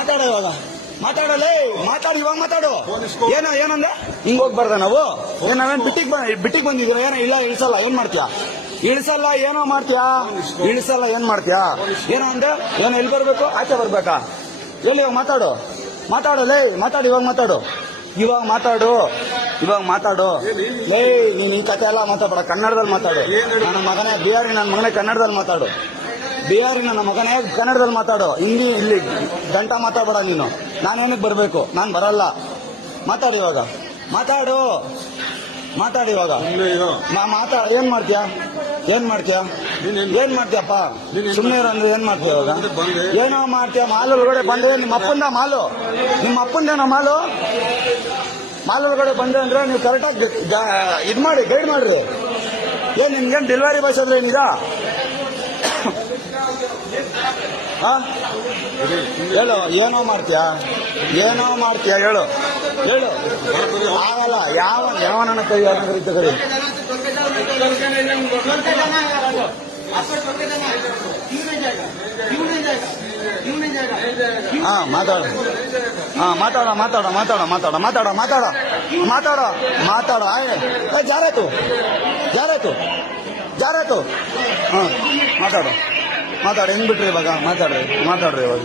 ಮಾತಾಡೋ ಇವಾಗ. ಮಾತಾಡಲೇ? ಮಾತಾಡು ಇವಾಗ ಮಾತಾಡು. ಏನ ಏನಂದ? ಹಿಂಗ್ ಹೋಗ್ಬಾರ್ದ ನಾವು? ಏನ್ ನಾವೇನ್ ಬಿಟ್ಟಿಗ್ ಬಂದ್ ಬಿಟ್ಟಿಗ್ ಬಂದಿದ್ದೀರ? ಏನ ಇಲ್ಲ ಇಳಿಸಲ್ಲ ಏನ್ ಮಾಡ್ತೀಯಾ? ಇಳಿಸಲ್ಲ ಏನೋ ಮಾಡ್ತೀಯಾ? ಇಳಿಸಲ್ಲ ಏನ್ ಮಾಡ್ತೀಯಾ? ಏನೋ ಅಂದೆ? ಏನೋ ಎಲ್ಲಿ ಬರ್ಬೇಕು? ಆಚೆ ಬರ್ಬೇಕಾ? ಎಲ್ಲಿ ಇವಾಗ ಮಾತಾಡು. ಮಾತಾಡು ಲೇ ಮಾತಾಡು ಇವಾಗ ಮಾತಾಡು. ಇವಾಗ ಮಾತಾಡು. ಇವಾಗ ಮಾತಾಡು. ಲೇ ನೀನ್ ಈ ಕತೆ ಎಲ್ಲ ಮಾತಾಡ ಕನ್ನಡದಲ್ಲಿ ಮಾತಾಡು. ನನ್ನ ಮಗನೇ ಬಿಹಾರಿ ನನ್ನ ಮಗನೇ ಕನ್ನಡದಲ್ಲಿ ಮಾತಾಡು. ಬಿಹಾರಿ ನನ್ನ ಮಗನೇ ಕನ್ನಡದಲ್ಲಿ ಮಾತಾಡು ಹಿಂದಿ ಇಲ್ಲಿ ಗಂಟ ಮಾತಾಡಬೇಡ ನೀನು. ನಾನೇನಕ್ಕೆ ಬರಬೇಕು? ನಾನು ಬರಲ್ಲ. ಮಾತಾಡು ಇವಾಗ. ಮಾತಾಡು. ಮಾತಾಡು ಇವಾಗ. ಮಾತಾಡ ಏನ್ ಮಾಡ್ತೀಯಾ? ಏನ್ ಮಾಡ್ತೀಯಾ? ಏನ್ ಮಾಡ್ತೀಯಪ್ಪ? ಸುಮ್ಮನೆ ಅಂದ್ರೆ ಏನ್ ಮಾಡ್ತೀಯ ಇವಾಗ? ಏನೋ ಮಾಡ್ತೀಯ? ಮಾಲ್ ಒಳಗಡೆ ಬಂದ್ರೆ ನಿಮ್ಮ ಅಪ್ಪಂದ ಮಾಲು. ನಿಮ್ಮ ಅಪ್ಪಂದೇನ ಮಾಲು? ಮಾಲ್ ಒಳಗಡೆ ಬಂದೆ ಅಂದ್ರೆ ನೀವು ಕರೆಕ್ಟಾಗಿ ಇದ್ ಮಾಡಿ ಗೈಡ್ ಮಾಡ್ರಿ. ಏನ್ ನಿಮ್ಗೇನ್ ಡೆಲಿವರಿ ಬಾಯ್ಸ್ ಅಂದ್ರೆ ಏನಿದಾ? ಹಾ? ಹೇಳು, ಏನೋ ಮಾಡ್ತೀಯಾ? ಏನೋ ಮಾಡ್ತೀಯಾ? ಹೇಳು. ಹೇಳು. ಆಗಲ್ಲ, ಯಾವ ನನ್ನ ಕೈ ಕರಿ. ಹಾ, ಮಾತಾಡ. ಹಾ, ಮಾತಾಡ ಮಾತಾಡ ಮಾತಾಡ ಮಾತಾಡ ಮಾತಾಡ ಮಾತಾಡ. ಮಾತಾಡ ಮಾತಾಡ ಜಾರಾಯ್ತು ಜಾರಾಯ್ತು ಜಾರಾಯ್ತು ಹಾ, ಮಾತಾಡು. ಮಾತಾಡು ಹೆಂಗ್ ಬಿಟ್ರಿ ಇವಾಗ? ಮಾತಾಡ್ರಿ ಮಾತಾಡ್ರಿ ಇವಾಗ.